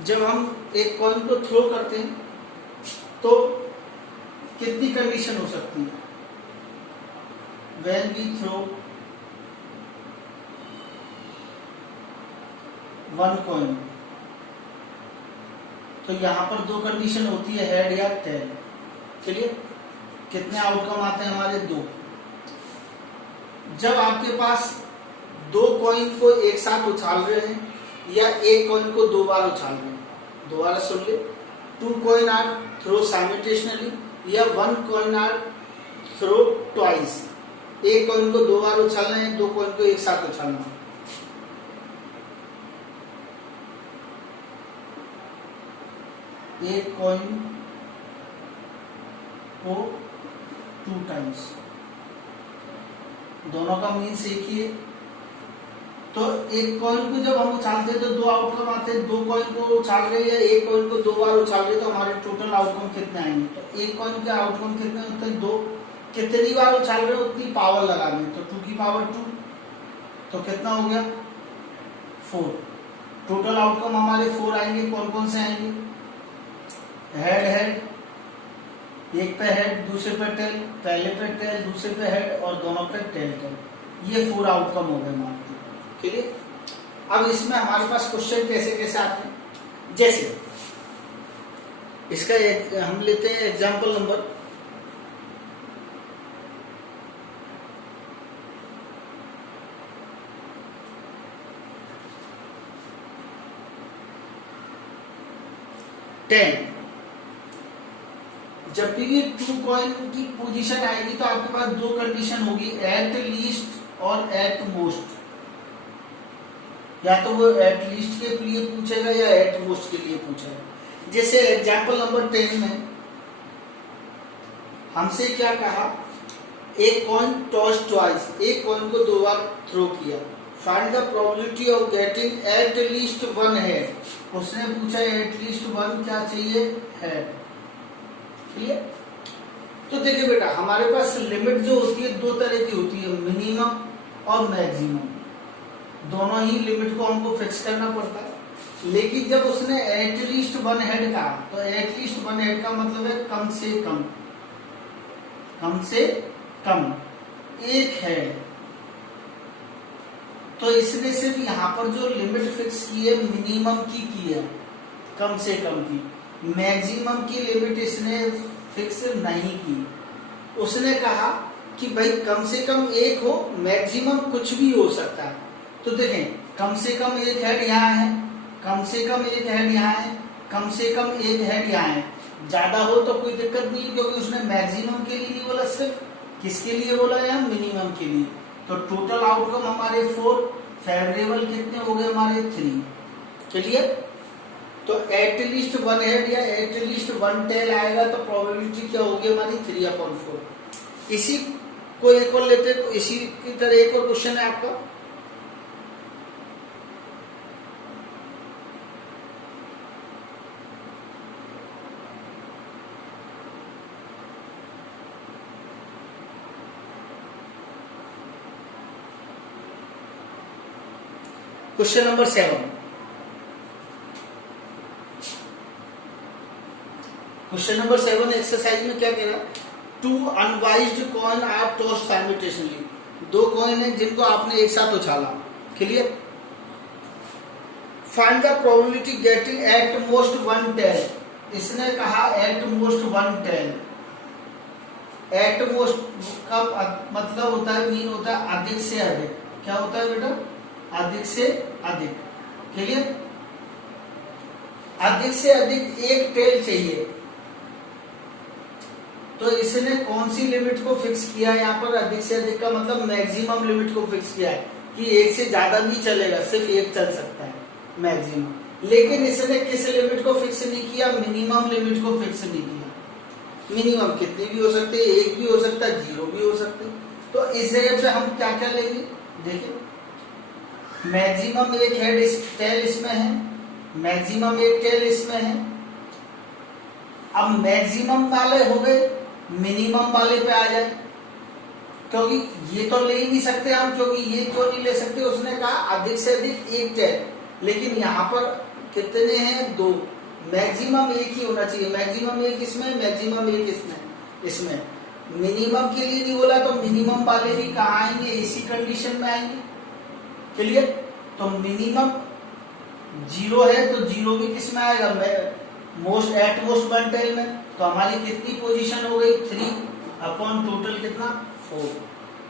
जब हम एक कॉइन को थ्रो करते हैं तो कितनी कंडीशन हो सकती है? When we throw one coin, तो यहां पर दो कंडीशन होती है, हेड या टेल। चलिए, कितने आउटकम आते हैं हमारे? दो। जब आपके पास दो कॉइन को एक साथ उछाल रहे हैं या एक कॉइन को दो बार उछाल रहे हैं, दोबारा सुन ले, two coin are throw simultaneously या one coin are throw twice. एक कॉइन को दो बार उछालना है, दो कॉइन को एक साथ उछालना है। एक कॉइन को टू टाइम्स, दोनों का मीन्स एक ही है। तो एक कॉइन को जब हम उछालते हैं तो दो आउटकम आते हैं। दो कॉइन को उछाल रहे हैं या एक कॉइन को दो बार उछाल रहे हैं तो हमारे टोटल आउटकम कितने आएंगे? तो एक कॉइन के आउटकम कितने होते हैं? दो। कितनी बार उछाल रहे हो उतनी पावर लगा दें, तो 2 की पावर 2, तो कितना हो गया? 4। टोटल आउटकम हमारे 4 आएंगे। कौन कौन से आएंगे? हेड हेड, एक पे हेड दूसरे पे टेल, पहले पे टेल दूसरे पे हेड और दोनों पे टेल टेल। ये 4 आउटकम हो गए हमारे। ठीक है, अब इसमें हमारे पास क्वेश्चन कैसे कैसे आते हैं? जैसे इसका हम लेते हैं एग्जांपल नंबर 10। जब भी ये टू कॉइन की पोजीशन आएगी तो आपके पास दो कंडीशन होगी, एट लीस्ट और एट मोस्ट। या तो वो एट लीस्ट के लिए पूछेगा या एट मोस्ट के लिए पूछेगा। जैसे एग्जांपल नंबर 10 में हमसे क्या कहा? एक कॉइन टॉस ट्वाइस, एक कॉइन को दो बार थ्रो किया। Find the probability of getting at least one head. उसने पूछा एट लीस्ट वन क्या चाहिए? हेड। क्लियर? तो देखिए बेटा, हमारे पास लिमिट जो होती है दो तरह की होती है, मिनिमम और मैक्सिमम। दोनों ही लिमिट को हमको फिक्स करना पड़ता है। लेकिन जब उसने एट लीस्ट वन हेड कहा तो एट लीस्ट वन हेड का मतलब है कम से कम, कम से कम एक हेड। तो इसने सिर्फ यहाँ पर जो लिमिट फिक्स की है मिनिमम की है, कम से कम की। मैक्सिमम की लिमिट इसने फिक्स नहीं की। उसने कहा कि भाई कम से कम एक हो, मैक्सिमम कुछ भी हो सकता है। तो देखें, कम से कम एक हेड यहाँ है, कम से कम एक हेड यहाँ है, कम से कम एक हेड यहाँ है। ज्यादा हो तो कोई दिक्कत नहीं, क्योंकि उसने मैक्सिमम के लिए नहीं बोला, सिर्फ किसके लिए बोला? यहाँ मिनिमम के लिए। तो टोटल आउटकम हमारे 4, फेवरेबल कितने हो गए हमारे? 3। चलिए, तो एट लीस्ट वन हेड या एट लीस्ट वन टेल आएगा तो प्रोबेबिलिटी क्या होगी हमारी? 3/4। इसी को एक और लेते हैं, तो इसी की तरह एक और क्वेश्चन है आपका। Question number 7। Question number 7 exercise में क्या कह रहा है? Two unbiased coin are tossed simultaneously. दो कॉइन है जिनको आपने एक साथ उछाला। Clear? Find the probability getting at most one tail. इसने कहा at most one tail. At most का मतलब होता है, मीन होता है अधिक से अधिक। क्या होता है बेटा? अधिक से अधिक। क्लियर? अधिक से अधिक एक टेल चाहिए। तो इसने कौन सी लिमिट को फिक्स किया है यहाँ पर? अधिक से अधिक का मतलब मैक्सिमम लिमिट को फिक्स किया है कि एक से ज्यादा नहीं चलेगा, सिर्फ एक चल सकता है मैक्सिमम। लेकिन इसने किस लिमिट को फिक्स नहीं किया? मिनिमम लिमिट को फिक्स नहीं किया। मिनिमम कितनी भी हो सकती है, एक भी हो सकता है, 0 भी हो सकती है। तो इस जगह पे हम क्या क्या लेंगे? देखिए, मैक्सिमम एक हेड टेल इसमें है, मैक्सिमम एक टेल इसमें है। अब मैक्सिमम वाले हो गए, मिनिमम वाले पे आ जाए, क्योंकि ये तो ले ही नहीं सकते हम। क्योंकि ये क्यों नहीं ले सकते? उसने कहा अधिक से अधिक एक टेल, लेकिन यहाँ पर कितने हैं? 2। मैक्सिमम एक ही होना चाहिए, मैक्सिमम एक इसमें, मैक्सिमम एक इसमें। मिनिमम के लिए नहीं बोला तो मिनिमम वाले भी कहाँ आएंगे? इसी कंडीशन में आएंगे। क्लियर? तो मिनिमम 0 है तो 0 भी किस में आएगा? एट मोस्ट क्वांटाइल में। तो हमारी कितनी पोजीशन हो गई? 3 अपॉन टोटल कितना? 4।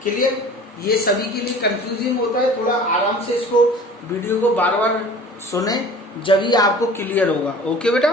क्लियर? ये सभी के लिए कंफ्यूजिंग होता है, थोड़ा आराम से इसको वीडियो को बार बार सुने, जब ही आपको क्लियर होगा। ओके बेटा।